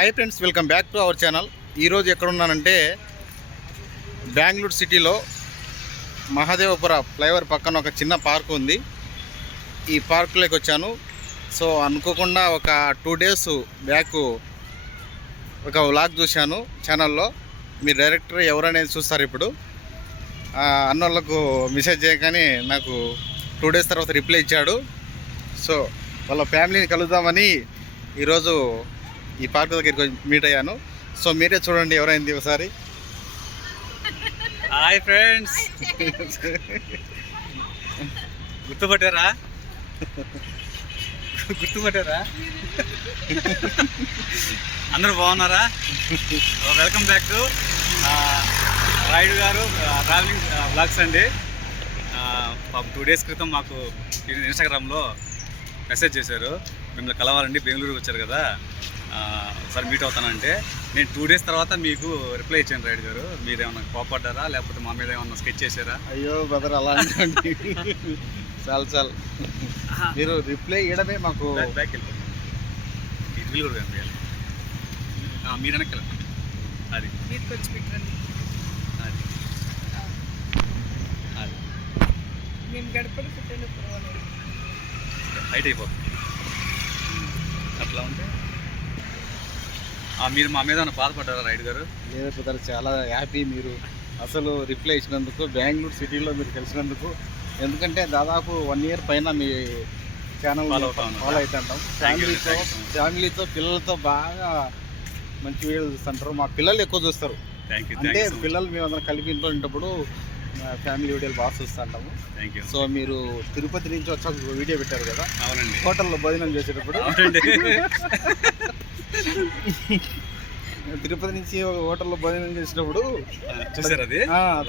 Hi friends welcome back to our channel ఈరోజు ఎక్కడున్నానంటే బెంగళూరు సిటీలో మహాదేవపుర ఫ్లైఓవర్ పక్కన ఒక చిన్న పార్క్ ఉంది. ఈ పార్కులోకి వచ్చాను. సో అనుకోకుండా ఒక టూ డేస్ బ్యాక్ ఒక వ్లాగ్ చూశాను ఛానల్లో మీ డైరెక్టర్ ఎవరనేది చూస్తారు ఇప్పుడు. అన్నోళ్ళకు మెసేజ్ చేయగానే నాకు టూ డేస్ తర్వాత రిప్లై ఇచ్చాడు. సో వాళ్ళ ఫ్యామిలీని కలుద్దామని ఈరోజు ఈ పార్క్ దగ్గరికి మీట్ అయ్యాను. సో మీరే చూడండి ఎవరైంది ఒకసారి. హాయ్ ఫ్రెండ్స్ గుర్తుపట్టారా? గుర్తుపట్టారా? అందరూ బాగున్నారా? వెల్కమ్ బ్యాక్ టు రాయుడు గారు uh, ట్రావెలింగ్ బ్లాగ్స్ uh, అండి. Uh, టూ డేస్ క్రితం మాకు ఇన్స్టాగ్రామ్లో మెసేజ్ చేశారు. మిమ్మల్ని కలవాలండి బెంగళూరుకి వచ్చారు కదా. ఆ, ఒకసారి మీట్ అవుతానంటే నేను టూ డేస్ తర్వాత మీకు రిప్లై ఇచ్చాను రాయుడు గారు. మీరు ఏమన్నా కోపడ్డారా? లేకపోతే మా మీద ఏమన్నా స్కెచ్ చేశారా? అయ్యో బ్రదర్ అలా చాలు చాలు. మీరు రిప్లై ఇవ్వడమే మాకు బ్యాక్ కూడా కనిపించాలి ఆ, మీరు వెనక్కి అది. అది. అది. మేము గడపడి హైట్ అయిపోతుంది. అట్లా ఉంటే మీరు మా మీద బాధపడ్డారా రైడ్ గారు? లేదు బ్రదర్ చాలా హ్యాపీ మీరు అసలు రిప్లై ఇచ్చినందుకు బెంగళూరు సిటీలో మీరు కలిసినందుకు ఎందుకంటే దాదాపు వన్ ఇయర్ పైన మీ ఛానల్. ఫాలో అవుతుంటాం ఫ్యామిలీతో. ఫ్యామిలీతో పిల్లలతో బాగా మంచి వీడియోలు చూస్తుంటారు. మా పిల్లలు ఎక్కువ చూస్తారు. అంటే పిల్లలు మేమందరం కలిపి ఇంట్లో ఉన్నప్పుడు ఫ్యామిలీ వీడియోలు బాగా చూస్తుంటాము సో మీరు తిరుపతి నుంచి వచ్చి ఒక వీడియో పెట్టారు కదా? అవునండి. హోటల్లో భోజనం చేసేటప్పుడు. తిరుపతి నుంచి ఒక హోటల్లో భోజనం చేసినప్పుడు చూసారు అది?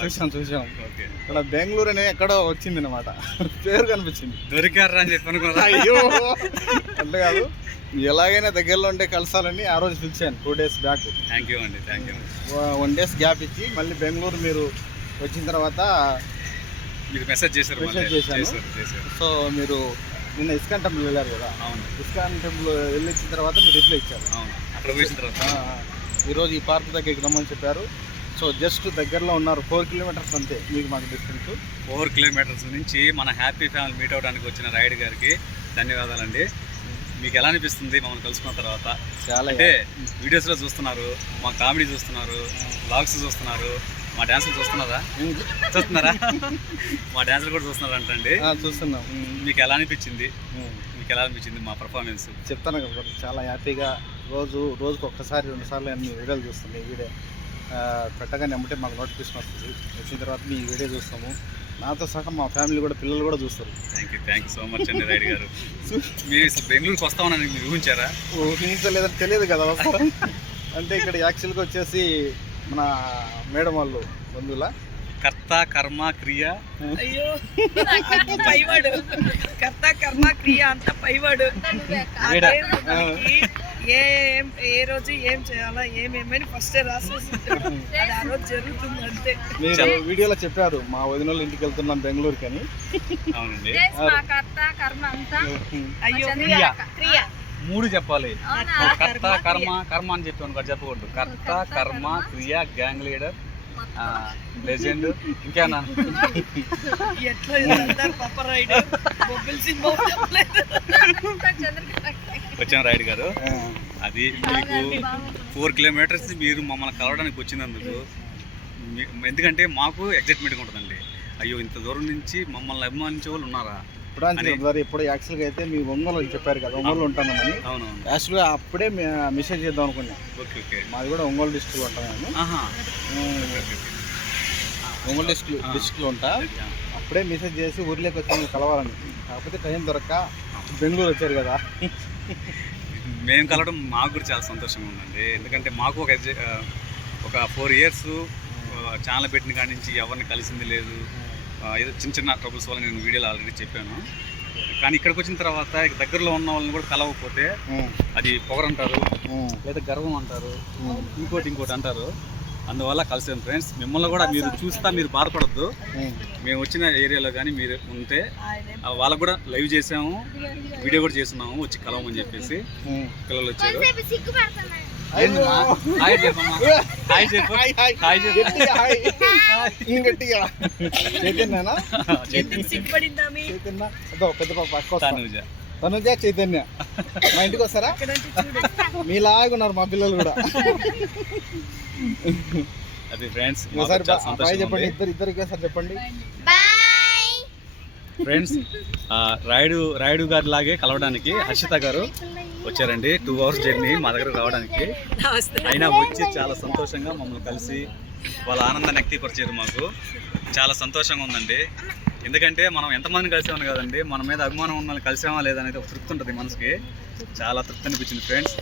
చూసాం చూసాం ఓకే. ఇక్కడ బెంగళూరు అనే ఎక్కడో వచ్చింది అనమాట పేరు కనిపించింది. దొరికారా అని చెప్పి అనుకున్నా అయ్యో! అంటే కాదు. ఎలాగైనా దగ్గరలో ఉంటే కలసాలని ఆ రోజు పిలిచాను two days back thank you అండి thank you one days gap ఇచ్చి మళ్ళీ బెంగళూరు మీరు వచ్చిన తర్వాత మీరు మెసేజ్ చేశారు. చేశారు చేశారు. సో మీరు నిన్న ఇస్కాన్ టెంపుల్ వెళ్ళారు కదా? అవును. ఇస్కాన్ టెంపుల్ వెళ్ళి వచ్చిన తర్వాత మీరు రిప్లై ఇచ్చారు. అవును. అక్కడ పోసిన తర్వాత. ఈరోజు ఈ పార్క్ దగ్గరికి రమ్మని చెప్పారు. సో జస్ట్ దగ్గరలో ఉన్నారు. ఫోర్ కిలోమీటర్స్ అంతే మీకు మాకు డిస్టెన్స్. ఫోర్ కిలోమీటర్స్ నుంచి మన హ్యాపీ ఫ్యామిలీ మీట్ అవడానికి వచ్చిన రైడ్ గారికి ధన్యవాదాలండి. మీకు ఎలా అనిపిస్తుంది మమ్మల్ని కలుసుకున్న తర్వాత? చాలా అంటే వీడియోస్లో చూస్తున్నారు మా కామెడీ చూస్తున్నారు బ్లాగ్స్ చూస్తున్నారు. మా డ్యాన్సులు చూస్తున్నారా? చూస్తున్నారా? మా డ్యాన్సులు కూడా చూస్తున్నారు అంటండి. చూస్తున్నాం. మీకు ఎలా అనిపించింది. మీకు ఎలా అనిపించింది మా పర్ఫార్మెన్స్ చెప్తాను కదా చాలా హ్యాపీగా రోజు రోజుకు ఒక్కసారి రెండు సార్లు అన్ని వీడియోలు చూస్తాం. ఈ వీడియో ఆ, పెట్టగానే ఎమ్మటే మాకు నోటిఫికేషన్ వస్తుంది. వచ్చిన తర్వాత మీ వీడియో చూస్తాము. నాతో సహా మా ఫ్యామిలీ కూడా పిల్లలు కూడా చూస్తారు. Thank you thank you so much అండి రైడ్ గారు. మీరు బెంగళూరుకి వస్తామని మీరు ఊహించారా? ఊహించలేదని తెలియదు కదా అంటే ఇక్కడ యాక్చువల్గా వచ్చేసి మన మేడం వాళ్ళు బంధువుల? కర్త కర్మ క్రియ. అయ్యో పైవాడు. కర్త కర్మ క్రియ అంత పైవాడు. ఏం ఏ రోజు ఏం చేయాలా ఏమేమని ఫస్ట్ రాసేసి ఆ రోజు జరుగుతుంది అంతే. మీరు వీడియోలో చెప్పారు మా వదిన వాళ్ళ ఇంటికి వెళ్తున్నాం బెంగళూరుకి అని అవునండి కర్త కర్మ అంతా. అయ్యో. క్రియ. మూడు చెప్పాలి? కర్త కర్మ కర్మ అని చెప్పి అనుకో చెప్పకూడదు కర్త కర్మ క్రియ గ్యాంగ్ లీడర్ లెజెండ్. ఇంకేనా? పప్ప రైడ్ వచ్చాం గారు అది మీకు ఫోర్ కిలోమీటర్స్ మీరు మమ్మల్ని కలవడానికి వచ్చినందుకు ఎందుకంటే మాకు ఎగ్జైట్మెంట్గా ఉంటుందండి. అయ్యో ఇంత దూరం నుంచి మమ్మల్ని అభిమానించే వాళ్ళు ఉన్నారా? ఇప్పుడు ఇప్పుడు యాక్చువల్గా అయితే మీ ఒంగోలు చెప్పారు కదా ఒంగోలు ఉంటామని యాక్చువల్గా అప్పుడే మెసేజ్ చేద్దాం అనుకున్నాం. Okay okay. మాది కూడా ఒంగోలు డిస్ట్రిక్ట్లో ఉంటాం మేము ఆహా. Um, okay, okay. Ongole district ఆ. డిస్ట్రిక్ట్లో ఉంటా. అప్పుడే మెసేజ్ చేసి ఊర్లోకి వచ్చి కలవాలని. కాకపోతే టైం దొరక్క బెంగళూరు వచ్చారు కదా. మేము కలవడం మాకు కూడా చాలా సంతోషంగా ఉందండి. ఎందుకంటే మాకు ఒక ఒక ఫోర్ ఇయర్స్ ఛానల్ పెట్టిన కాడి నుంచి ఎవరిని కలిసింది లేదు. ఏదో చిన్న చిన్న ట్రబుల్స్ వల్ల నేను వీడియోలో ఆల్రెడీ చెప్పాను. కానీ ఇక్కడికి వచ్చిన తర్వాత ఇక దగ్గరలో ఉన్న వాళ్ళని కూడా కలవకపోతే అది పొగరంటారు లేదా గర్వం అంటారు ఇంకోటి ఇంకోటి అంటారు. అందువల్ల కలిసాం ఫ్రెండ్స్ మిమ్మల్ని కూడా మీరు చూస్తా మీరు బాధపడద్దు. మేము వచ్చిన ఏరియాలో కానీ మీరు ఉంటే వాళ్ళకు కూడా లైవ్ చేసాము వీడియో కూడా చేస్తున్నాము వచ్చి కలవమని చెప్పేసి. పిల్లలు వచ్చారు. పెద్ద పాప. తనుజ. తనుజ చైతన్య. మా ఇంటికి వస్తారా? మీలాగా ఉన్నారు మా పిల్లలు కూడా. అది ఫ్రెండ్స్ ఒకసారి చెప్పండి. ఇద్దరు ఇద్దరికి ఒకసారి చెప్పండి. ఫ్రెండ్స్ రాయుడు రాయుడు గారి లాగే కలవడానికి హర్షిత గారు వచ్చారండి. టూ అవర్స్ జర్నీ మా దగ్గర రావడానికి. అయినా వచ్చి చాలా సంతోషంగా మమ్మల్ని కలిసి వాళ్ళ ఆనందాన్ని వ్యక్తపరిచారు మాకు. చాలా సంతోషంగా ఉందండి. ఎందుకంటే మనం ఎంతమందిని కలిసామని కదండి. మన మీద అభిమానం ఉన్న కలిసామా లేదనేది ఒక తృప్తి ఉంటుంది మనసుకి. చాలా తృప్తి అనిపించింది ఫ్రెండ్స్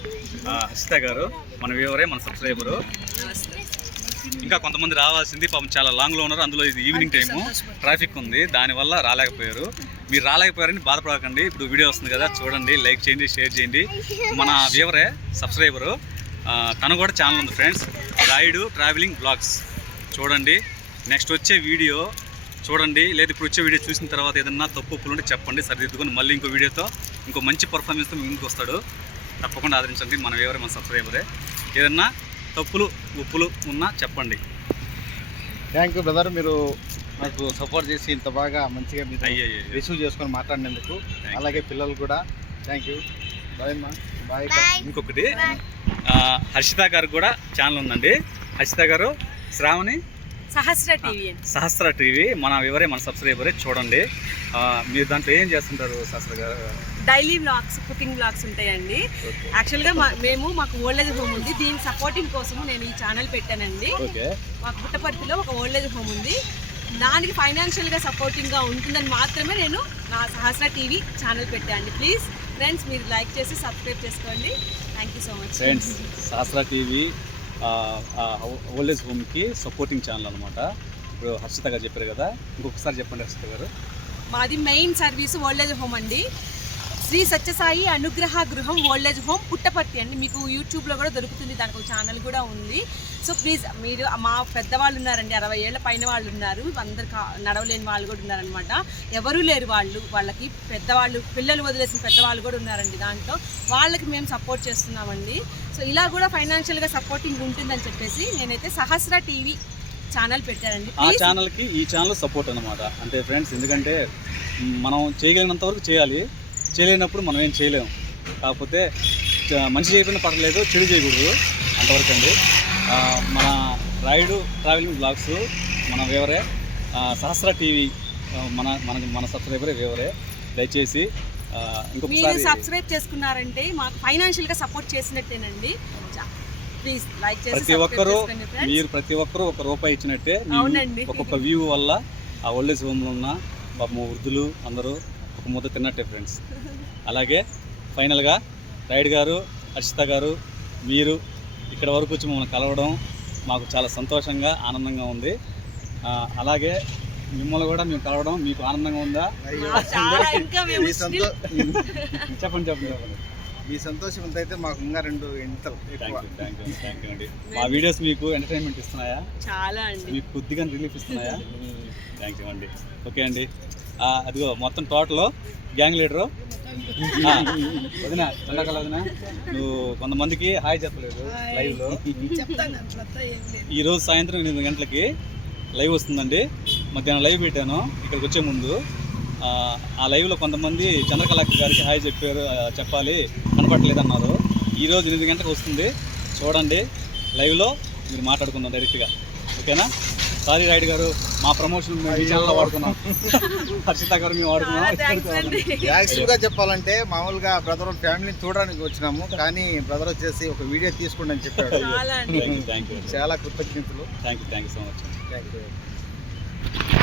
హర్షిత గారు మన వ్యూవరే మన సబ్స్క్రైబరు ఇంకా కొంతమంది రావాల్సింది పాపం చాలా లాంగ్లో ఉన్నారు. అందులో ఇది ఈవినింగ్ టైము ట్రాఫిక్ ఉంది. దానివల్ల రాలేకపోయారు. మీరు రాలేకపోయారని బాధపడకండి. ఇప్పుడు వీడియో వస్తుంది కదా చూడండి లైక్ చేయండి షేర్ చేయండి. మన వ్యూవరే సబ్స్క్రైబరు తను కూడా ఛానల్ ఉంది ఫ్రెండ్స్ రాయుడు ట్రావెలింగ్ బ్లాగ్స్ చూడండి. నెక్స్ట్ వచ్చే వీడియో చూడండి. లేదు ఇప్పుడు వచ్చే వీడియో చూసిన తర్వాత ఏదన్నా తప్పు ఉప్పులు ఉంటే చెప్పండి. సరిదిద్దుకొని మళ్ళీ ఇంకో వీడియోతో ఇంకో మంచి పర్ఫార్మెన్స్తో మీ ముందుకు వస్తాడు. తప్పకుండా ఆదరించండి. మన వ్యూవరే మన సబ్స్క్రైబరే ఏదన్నా తప్పులు ఉప్పులు ఉన్నా చెప్పండి. థ్యాంక్ యూ బ్రదర్ మీరు నాకు సపోర్ట్ చేసి ఇంత బాగా మంచిగా మీరు రిసీవ్ చేసుకొని మాట్లాడినందుకు. అలాగే పిల్లలు కూడా. థ్యాంక్ యూ బాయ్ అమ్మా బాయ్ ఇంకొకటి. ఆ, హర్షిత గారు కూడా ఛానల్ ఉందండి. హర్షిత గారు Shravani? Sahasra TV Sahasra TV. మన వివరే మన సబ్స్క్రైబరే చూడండి. ఆ, మీరు దాంట్లో ఏం చేస్తుంటారు సహస్ర గారు? డైలీ వ్లాగ్స్ కుకింగ్ వ్లాగ్స్ ఉంటాయండి. యాక్చువల్గా మా మేము మాకు ఓల్డేజ్ హోమ్ ఉంది. దీని సపోర్టింగ్ కోసము నేను ఈ ఛానల్ పెట్టానండి. మాకు పుట్టపర్తిలో ఒక ఓల్డేజ్ హోమ్ ఉంది. దానికి ఫైనాన్షియల్గా సపోర్టింగ్గా ఉంటుందని మాత్రమే నేను నా సహస్ర టీవీ ఛానల్ పెట్టాను ప్లీజ్ ఫ్రెండ్స్ మీరు లైక్ చేసి సబ్స్క్రైబ్ చేసుకోండి. Thank you so much friends Sahasra TV old age హోమ్కి supporting channel అనమాట ఇప్పుడు హర్షిత గారు చెప్పారు కదా. ఇంకొకసారి చెప్పండి హర్షిత గారు. మాది మెయిన్ సర్వీస్ ఓల్డేజ్ హోమ్ అండి. శ్రీ సత్యసాయి అనుగ్రహ గృహం ఓల్డేజ్ హోమ్ పుట్టపర్తి అండి. మీకు యూట్యూబ్లో కూడా దొరుకుతుంది. దానికి ఒక ఛానల్ కూడా ఉంది. సో ప్లీజ్ మీరు మా పెద్దవాళ్ళు ఉన్నారండి. అరవై ఏళ్ళ పైన వాళ్ళు ఉన్నారు. అందరు నడవలేని వాళ్ళు కూడా ఉన్నారనమాట ఎవరూ లేరు వాళ్ళు. వాళ్ళకి పెద్దవాళ్ళు పిల్లలు వదిలేసిన పెద్దవాళ్ళు కూడా ఉన్నారండి దాంట్లో. వాళ్ళకి మేము సపోర్ట్ చేస్తున్నామండి. సో ఇలా కూడా ఫైనాన్షియల్గా సపోర్టింగ్ ఉంటుందని చెప్పేసి నేనైతే సహస్ర టీవీ ఛానల్ పెట్టానండి. ఆ ఛానల్కి ఈ ఛానల్ సపోర్ట్ అనమాట అంటే ఫ్రెండ్స్ ఎందుకంటే మనం చేయగలిగినంత వరకు చేయాలి. చేయలేనప్పుడు మనం ఏం చేయలేము కాకపోతే మంచి చేయకుండా పడలేదు చెడు చేయకూడదు అంతవరకు అండి. మన రాయుడు ట్రావెలింగ్ బ్లాగ్స్ మన వేవరే. సహస్ర టీవీ మన మన మన సబ్స్క్రైబరే వేవరే. దయచేసి మీరు సబ్స్క్రైబ్ చేసుకున్నారంటే మాకు ఫైనాన్షియల్గా సపోర్ట్ చేసినట్టేనండి. ప్లీజ్ లైక్ చేసి ప్రతి ఒక్కరూ. మీరు ప్రతి ఒక్కరూ ఒక రూపాయి ఇచ్చినట్టే. ఒక్కొక్క వ్యూ వల్ల ఆ ఓల్డేజ్ హోమ్లో ఉన్న పాపం వృద్ధులు అందరూ ఒక ముద్ద తిన్నట్టే ఫ్రెండ్స్ అలాగే ఫైనల్గా రైడ్ గారు హర్షిత గారు మీరు ఇక్కడ వరకు వచ్చి మమ్మల్ని కలవడం మాకు చాలా సంతోషంగా ఆనందంగా ఉంది. ఆ, అలాగే మిమ్మల్ని కూడా మేము కలవడం మీకు ఆనందంగా ఉందా? చెప్పండి చెప్పండి చెప్పండి. మీ సంతోషం ఎంత అయితే మాకు ఇంకా రెండు ఇంతలు ఎక్కువ. Thank you thank you thank you అండి. మా వీడియోస్ మీకు ఎంటర్టైన్మెంట్ ఇస్తున్నాయా? చాలా అండి. మీకు కొద్దిగా రిలీఫ్ ఇస్తున్నాయా? థ్యాంక్ యూ అండి. ఓకే అండి. అదిగో మొత్తం టోటల్ గ్యాంగ్ లీడరు. వదిన చందాకల వదిన నువ్వు కొంతమందికి హాయ్ చెప్పలేదు లైవ్లో. ఈరోజు సాయంత్రం ఎనిమిది గంటలకి లైవ్ వస్తుందండి. మధ్యాహ్నం లైవ్ పెట్టాను ఇక్కడికి వచ్చే ముందు. ఆ, లైవ్లో కొంతమంది చంద్రకళాకి గారికి హాయ్ చెప్పారు చెప్పాలి కనపడలేదు అన్నారు ఈరోజు ఎనిమిది గంటలకు వస్తుంది. చూడండి లైవ్లో మీరు మాట్లాడుకుందాం డైరెక్ట్గా. ఓకేనా? సారీ రైడ్ గారు మా ప్రమోషన్ మేము ఈ ఛానల్లో వాడుకున్నాం హర్షిత గారు మేము వాడుకున్నాం యాక్చువల్గా చెప్పాలంటే మామూలుగా బ్రదర్ ఫ్యామిలీని చూడడానికి వచ్చినాము కానీ బ్రదర్ వచ్చేసి ఒక వీడియో తీసుకోండి అని చెప్పాడు. చాలా కృతజ్ఞతలు. Thank you thank you so much thank you